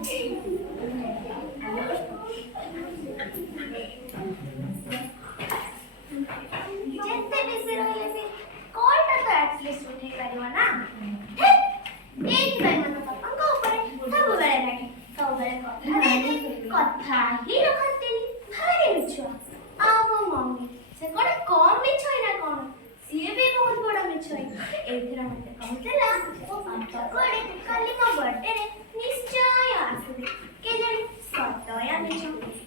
ଯେତେ ବିଜି ରହିଲେ ବି କଲଟା ତ ଆଟଲିଷ୍ଟ ଉଠେଇ ପାରିବ ନା। ଏଇଥିପାଇଁ ମୋ ବାପାଙ୍କ ଉପରେ ସବୁବେଳେ ରାଗେ, ସବୁବେଳେ କଥା ଦେଇଦେଇ କଥା ହିଁ ରଖନ୍ତିନି, ଭାରି ମିଛୁଆ। ଆଉ ମୋ ମମି ସେ କଣ କମ ମିଛୁଆ ନା କଣ, ସିଏ ବି ବହୁତ ବଡ ମିଛୁଆ। ଏଇଥିର ମତେ କହୁଥିଲା ମୋ ବାପା କୁଆଡେ କାଲି ମୋ ବର୍ଥଡେରେ ନିଶ୍ଚୟ ଆସିବେ, କେଜାଣି ସତ ୟା ମିଛ।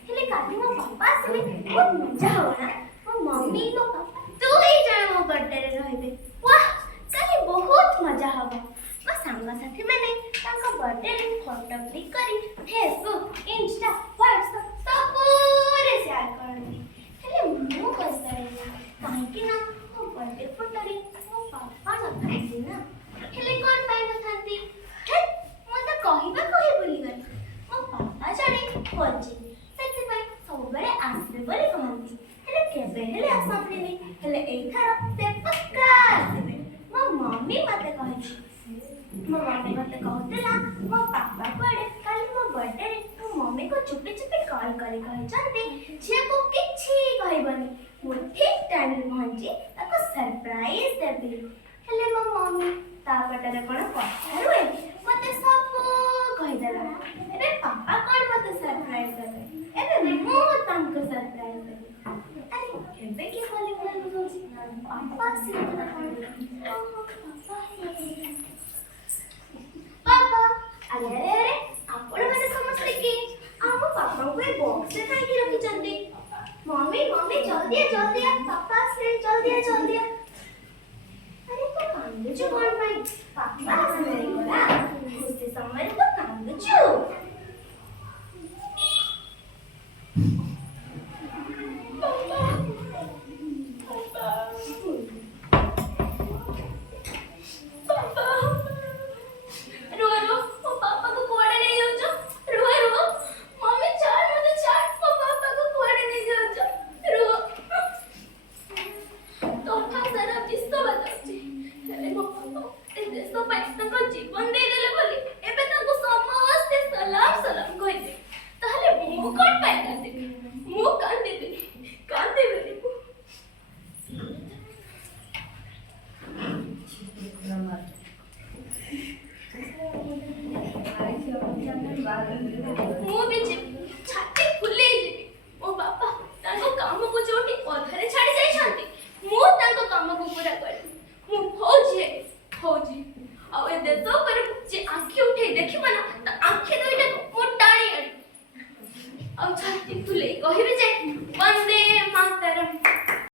ହେଲେ କାଲି ମୋ ବାପା ଆସିଲେ ବହୁତ ମଜା ହବ ନା। ମୋ ମମି ମୋ ବାପା ଦୁଇ ଜଣ ମୋ ବର୍ଥଡେରେ ରହିବେ। ୱାହ, କାଲି ବହୁତ ମଜା ହବ। ମୋ ସାଙ୍ଗସାଥି ମାନେ ତାଙ୍କ ବର୍ଥଡେରେ ଫଟୋ କ୍ଲିକ୍ କରି ଫେସବୁକ୍, ଇନଷ୍ଟା, ହ୍ୱାଟ୍ସଆପ୍ ସବୁରେ ସେୟାର କରନ୍ତି। ହେଲେ ମୁଁ କରିପାରେନି, କାହିଁକି ନା ମୋ ବର୍ଥଡେ ଫଟୋରେ ମୋ ବାପା ନଥାନ୍ତି ନା। ହେଲେ କଣ ପାଇଁ ନଥାନ୍ତି? ମୁଁ ତ କହିବାକୁ ହିଁ ଭୁଲିଗଲି। ମୋ ବାପା ଜଣେ ଫୌଜି, ସେଥିପାଇଁ ସବୁବେଳେ ଆସିବେ ବୋଲି କହନ୍ତି, ହେଲେ କେବେ ହେଲେ ଆସନ୍ତିନି। ହେଲେ ଏଇଥର ସେ ପକ୍କା ଆସିବେ। ମୋ ମମି ମତେ କହିଛି, ମୋ ମମି ମତେ କହୁଥିଲା ମୋ ବାପା କୁଆଡେ କାଲି ମୋ ବର୍ଥଡେରେ ମୋ ମମିକୁ ଚୁପି ଚୁପି କଲ୍ କରି କହିଛନ୍ତି ଝିଅକୁ କିଛି କହିବନି, ମୁଁ ଠିକ୍ ଟାଇମରେ ପହଞ୍ଚି ତାକୁ ସରପ୍ରାଇଜ ଦେବି। ହେଲେ ମୋ ମମି ତା ପଟରେ କଣ କଥା ରୁହେ, ମତେ ସବୁ କହିଦେଲା। ଏବେ ପାପା କଣ ମତେ ସରପ୍ରାଇଜ ଦେବେ, ଏବେ ମୁଁ ତାଙ୍କୁ ସରପ୍ରାଇଜ ଦେବି। ଆରେ ଏବେ କିଏ କଲିଂ ବେଲ୍ ବଜାଉଛି? ପାପା ଆସିଲେ ନା କଣ? ଓହୋ, ପାପା ଆସିଲେ। ପାପା, ଆରେ ଆରେ ଆରେ, ଆପଣମାନେ ସମସ୍ତେ କିଏ? ଆମ ପାପାଙ୍କୁ ଏ ବକ୍ସରେ କାହିଁକି ରଖିଛନ୍ତି? ମମି ମମି ଜଲ୍ଦି ଜଲ୍ଦି ଆ, ପାପା ଆସିଲେ, ଜଲ୍ଦି ଜଲ୍ଦି ଆ। ଆରେ ତୁ କାନ୍ଦୁଛୁ କଣ ପାଇଁ? ପାପା ଆସିଲେ ପରା, ଖୁସି ସମୟରେ ତୁ କାନ୍ଦୁଛୁ। ମୁଁ ବି ଯିବି, ଛାତି ଫୁଲେଇ ଯିବି। ମୋ ବାପା ତାଙ୍କ କାମକୁ ଯୋଉଠି ଅଧାରେ ଛାଡ଼ି ଯାଇଛନ୍ତି, ମୁଁ ତାଙ୍କ କାମକୁ ପୁରା କରିବି। ମୁଁ ଫୌଜି, ଫୌଜି। ଆଉ ଏ ଦେଶ ଉପରେ ଯେ ଆଖି ଉଠେଇ ଦେଖିବ ନା, ତା ଆଖି ଦୁଇଟାକୁ ମୁଁ ଟାଣି ଆଣିବି। ଆଉ ଛାତି ଫୁଲେଇ କହିବି ଯେ